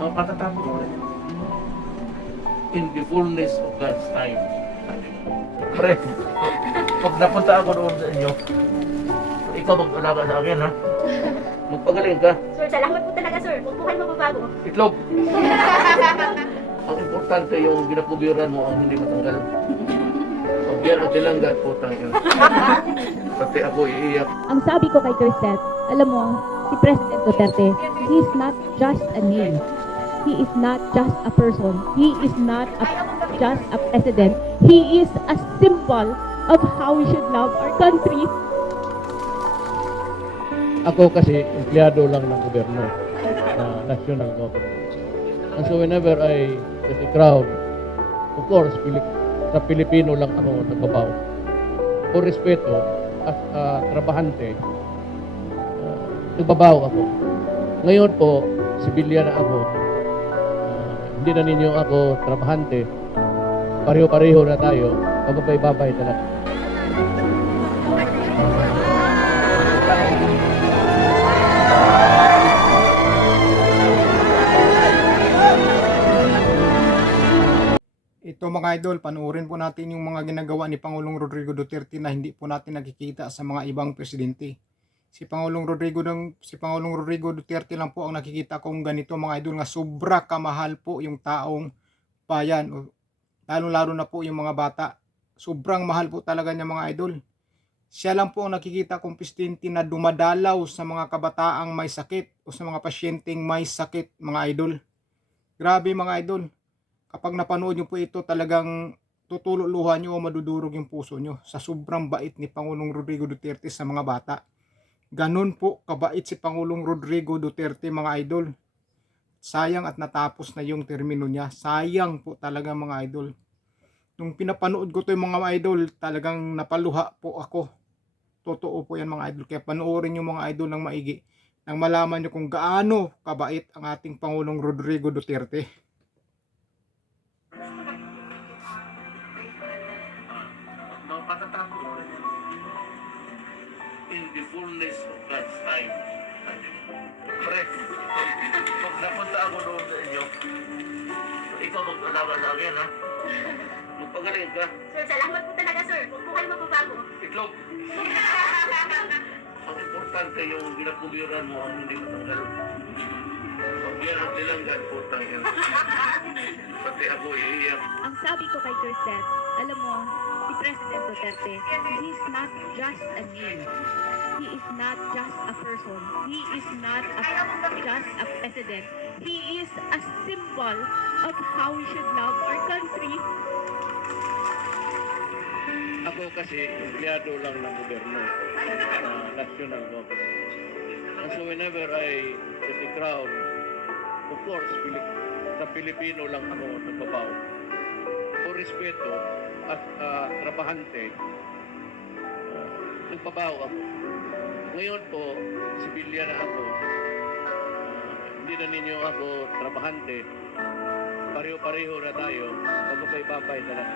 Mapatatapos ko rin. In the fullness of God's time. Pre, pag napunta ako doon sa inyo, ikaw mag-alaga sa akin, ha? Magpagaling ka. Sir, salamat po talaga, sir. Huwag po kayo mababago. Itlog. Ang importante yung ginapubiran mo ang hindi matanggal. Pag yan ang tilanggat, putang yun. Pati ako iiyak. Ang sabi ko kay Cristel, alam mo, si President Duterte, he is not just a name. He is not just a person. He is not just a president. He is a symbol of how we should love our country. Ako kasi empleyado lang ng gobyerno, na national government. And so whenever I get a crown, of course, sa Pilipino lang ako nagbabaw. Por respeto, as a trabahante, nagbabaw ako. Ngayon po, sibilyan na ako. Hindi na ninyo ako trabahante. Pareho-pareho na tayo. Babay-babay talaga. Ito mga idol, panoorin po natin yung mga ginagawa ni Pangulong Rodrigo Duterte na hindi po natin nakikita sa mga ibang presidente. Si Pangulong Rodrigo Duterte lang po ang nakikita kong ganito mga idol, nga sobra kamahal po yung taong bayan, lalo-lalo na po yung mga bata. Sobrang mahal po talaga niya mga idol. Siya lang po ang nakikita kong presidente na dumadalaw sa mga kabataang may sakit o sa mga pasyenteng may sakit mga idol. Grabe mga idol. Kapag napanood nyo po ito, talagang tutululuhan nyo o madudurog yung puso nyo sa sobrang bait ni Pangulong Rodrigo Duterte sa mga bata. Ganun po kabait si Pangulong Rodrigo Duterte mga idol. Sayang at natapos na yung termino niya. Sayang po talaga mga idol. Nung pinapanood ko to yung mga idol, talagang napaluha po ako. Totoo po yan mga idol. Kaya panoorin yung mga idol ng maigi nang malaman nyo kung gaano kabait ang ating Pangulong Rodrigo Duterte. Mapatatapos ko rin. In the fullness of God's time. Pre, pag napunta ako doon sa inyo, ikaw mag-alaga sa akin, ha? Magpagaling ka. Sir, salamat po talaga, sir. Huwag po kayo mababago. Itlog. Ang importante yung ginapubiran mo ang hindi matanggal. Pag yan ang tilanggat, putang yun. Pati ako iiyak. Ang sabi ko kay Cristel, alam mo, si President Duterte, he is not just a name. He is not just a person. He is not just a president. He is a symbol of how we should love our country. Ako kasi empleyado lang ng gobyerno, na national government. And so whenever I get a crown, of course, sa Pilipino lang ako nagbabaw. Por respeto, as a trabahante, nagbabaw ako. Ngayon po, sibilyan na ako. Hindi na ninyo ako trabahante. Pareho-pareho na tayo. Babay-babay talaga.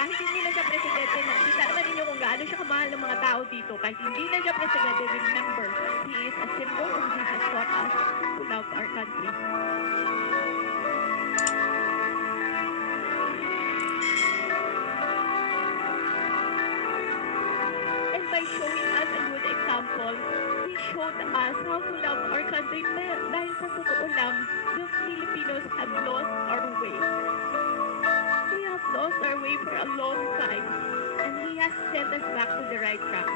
Kahit hindi na siya presidente, nakita naman ninyo kung gaano siya kamahal ng mga tao dito. Kahit hindi na siya presidente, remember, he is a symbol and he has taught us to love our country. And by showing us a good example, he showed us how to love our country dahil sa totoo lang, the Filipinos have lost our way. We have lost our way for a long time, and he has set us back to the right track.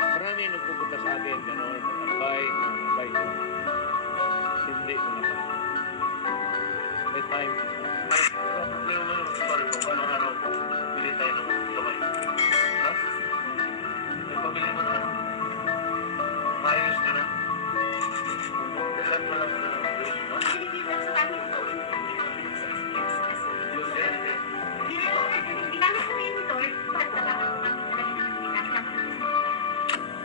Marami nagpupunta sa akin, gano'n, advice. Hindi ko na. May time. Problema mo yung story mo. Paano araw, bili tayo ng kamay. Ha? May pabili mo na. Maayos ka na. Ilan pa lang sa Diyos, no? Pinigilan sa amin ito. Sa experience kasi. Diyos yan. Ginamit ko yung door para sa mga ginamit.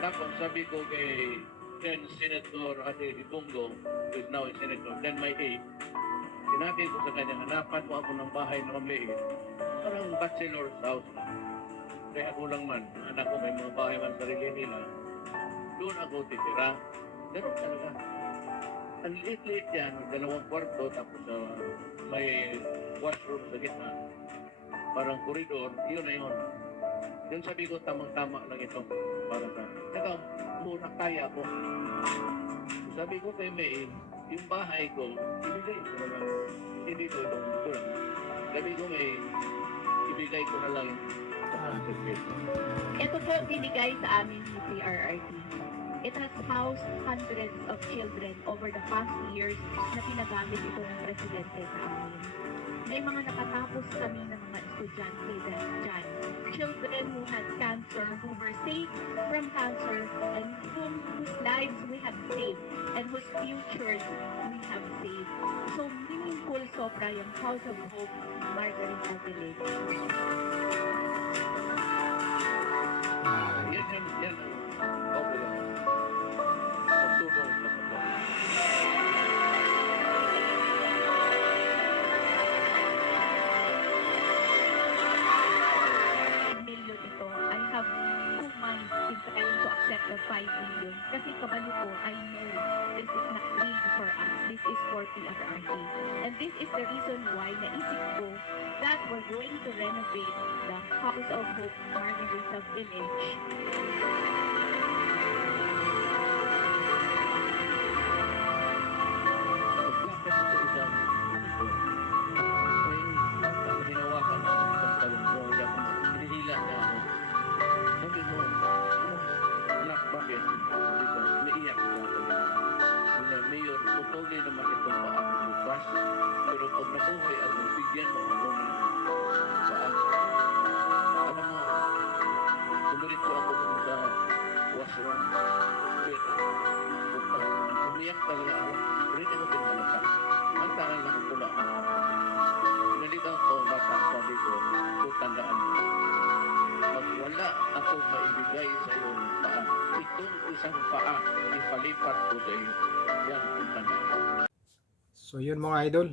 Tapos sabi ko kay then Senator Ate Ibongo, who is now a Senator, then my aide, sinabi ko sa kanya, hanapan mo ako ng bahay na maliit. Parang bachelor's house na. Kaya ako lang man, anak ko may mga bahay man sarili nila. Doon ako titira. Ganun talaga. Ang liit-liit yan, dalawang kwarto, tapos may washroom sa gitna. Parang koridor, yun na yun. Yun sabi ko, tamang-tama lang ito para sa ito, muna kaya ko. Sabi ko kay May, yung bahay ko, ibigay ko na lang. Hindi ko itong ito lang. Sabi ko May, ibigay ko na lang sa hospital. Ito po binigay sa amin ni PRRT. It has housed hundreds of children over the past years na pinagamit ito ng presidente sa amin. May mga nakatapos kami ng mga estudyante dyan. Children who had cancer, who were saved from cancer, and whose lives we have saved, and whose futures we have saved. So meaningful sobra yung House of Hope, Margarita Village. Yan. Okay lang. Magtulong sa kapwa. Million ito. I have 2 months in trying to accept the 5 million. Kasi kabalo ko, I know this is not really for us. This is for PRRT. And this is the reason why naisip ko that we're going to renovate the House of Hope Margarita Village. Paglakas sa isang ganito, ay hinawakan ko sa isang talong mo, hinihila niya ako. Sabi mo, anak, bakit? Sabi ko, naiyak ko. Sabi niya, Mayor, tutuloy naman itong paa ko bukas, pero pag nabuhay ako, bigyan mo ako ng paa. Alam mo, tumirit ko ako dun sa washroom. Pero, umiyak talaga ako. Rin ako pinalasa. Ang taray lang ang pula ako. Pinalitan ko, bata, sabi ko, tandaan mo. Pag wala ako maibigay sa iyo ng paa, itong isang paa, ipalipat ko sa iyo. Yan ang tandaan mo. So yun mga idol,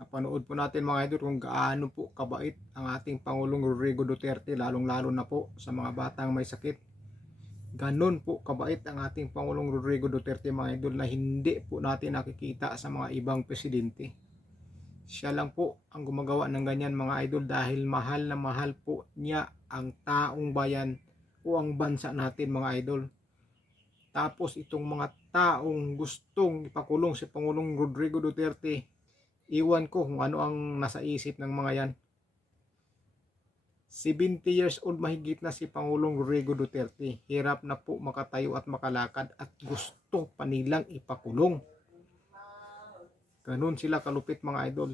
napanood po natin mga idol kung gaano po kabait ang ating Pangulong Rodrigo Duterte, lalong-lalo na po sa mga batang may sakit. Ganon po kabait ang ating Pangulong Rodrigo Duterte mga idol na hindi po natin nakikita sa mga ibang presidente. Siya lang po ang gumagawa ng ganyan mga idol dahil mahal na mahal po niya ang taong bayan o ang bansa natin mga idol. Tapos itong mga taong gustong ipakulong si Pangulong Rodrigo Duterte, iwan ko kung ano ang nasa isip ng mga yan. 70 years old mahigit na si Pangulong Rodrigo Duterte. Hirap na po makatayo at makalakad at gusto pa nilang ipakulong. Ganun sila kalupit mga idol.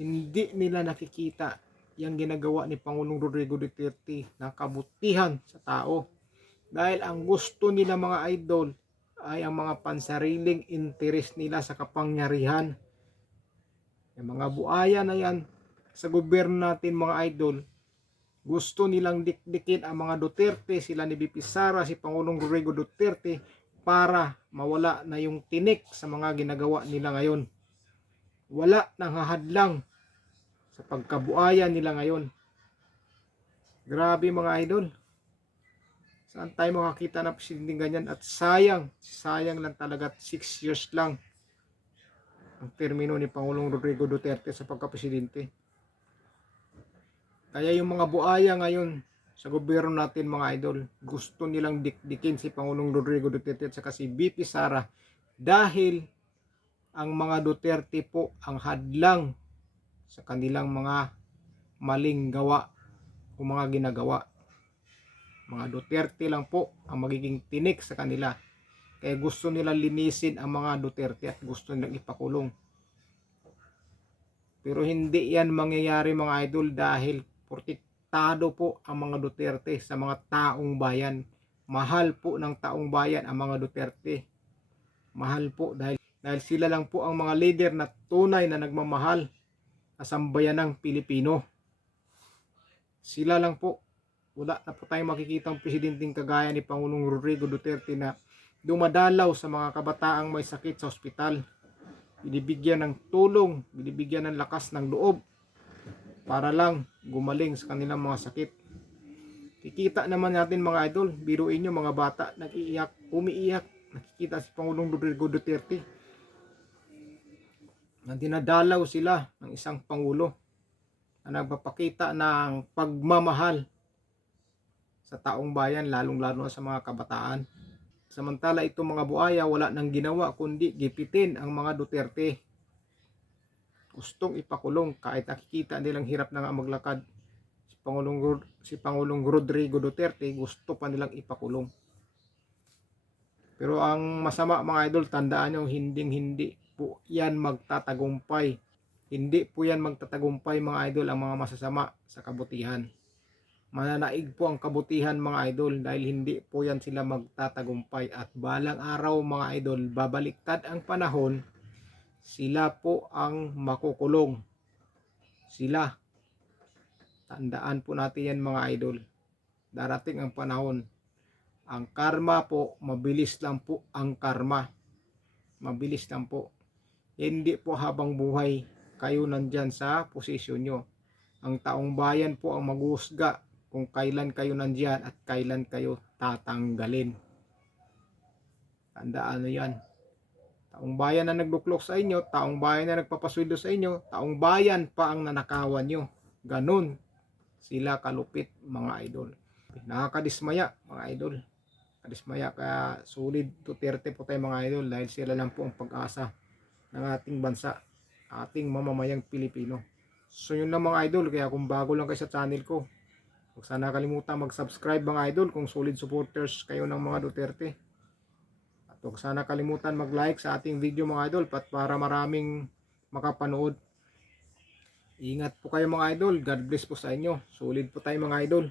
Hindi nila nakikita yung ginagawa ni Pangulong Rodrigo Duterte na kabutihan sa tao. Dahil ang gusto nila mga idol ay ang mga pansariling interes nila sa kapangyarihan. Yung mga buaya na yan sa gobyerno natin mga idol, gusto nilang dikdikin ang mga Duterte, sila ni BP Sara, si Pangulong Rodrigo Duterte para mawala na yung tinik sa mga ginagawa nila ngayon. Wala nang hahadlang sa pagkabuaya nila ngayon. Grabe mga idol. Saan tayo makakita na presidente ganyan? At sayang lang talaga 6 years lang ang termino ni Pangulong Rodrigo Duterte sa pagkapresidente. Kaya yung mga buaya ngayon sa gobyerno natin mga idol, gusto nilang dikdikin si Pangulong Rodrigo Duterte at saka si BP Sara dahil ang mga Duterte po ang hadlang sa kanilang mga maling gawa o mga ginagawa. Mga Duterte lang po ang magiging tinik sa kanila. Kaya gusto nilang linisin ang mga Duterte at gusto nilang ipakulong. Pero hindi yan mangyayari mga idol dahil protektado po ang mga Duterte sa mga taong bayan. Mahal po ng taong bayan ang mga Duterte. Mahal po dahil Dahil sila lang po ang mga leader na tunay na nagmamahal sa sambayanang Pilipino. Sila lang po. Wala na po tayong makikitang presidenteng kagaya ni Pangulong Rodrigo Duterte na dumadalaw sa mga kabataang may sakit sa ospital. Binibigyan ng tulong, binibigyan ng lakas ng loob para lang gumaling sa kanilang mga sakit. Kikita naman natin mga idol, biruin nyo mga bata, nag-iiyak, umiiyak, nakikita si Pangulong Rodrigo Duterte na dinadalaw sila ng isang Pangulo na nagpapakita ng pagmamahal sa taong bayan, lalong-lalo sa mga kabataan. Samantala itong mga buaya wala nang ginawa kundi gipitin ang mga Duterte. Gustong ipakulong kahit nakikita nilang hirap na nga maglakad. Si Pangulong Rodrigo Duterte gusto pa nilang ipakulong. Pero ang masama mga idol, tandaan nyo, hindi po yan magtatagumpay. Hindi po yan magtatagumpay mga idol ang mga masasama sa kabutihan. Mananaig po ang kabutihan mga idol dahil hindi po yan sila magtatagumpay. At balang araw mga idol, babaliktad ang panahon, sila po ang makukulong. Sila. Tandaan po natin yan mga idol. Darating ang panahon. Ang karma po, mabilis lang po ang karma. Mabilis lang po. Hindi po habang buhay kayo nandyan sa posisyon nyo. Ang taong bayan po ang maghuhusga kung kailan kayo nandyan at kailan kayo tatanggalin. Tandaan nyo yan. Taong bayan na nagluklok sa inyo, taong bayan na nagpapasweldo sa inyo, taong bayan pa ang nanakawan nyo. Ganun sila kalupit mga idol. Nakakadismaya mga idol. Kadismaya, kaya solid Duterte po tayo mga idol dahil sila lang po ang pag-asa ng ating bansa, ating mamamayang Pilipino. So yun lang mga idol, kaya kung bago lang kayo sa channel ko, huwag sana kalimutan mag-subscribe mga idol kung solid supporters kayo ng mga Duterte. At huwag sana kalimutan mag-like sa ating video mga idol para maraming makapanood. Ingat po kayo mga idol, God bless po sa inyo, solid po tayo mga idol.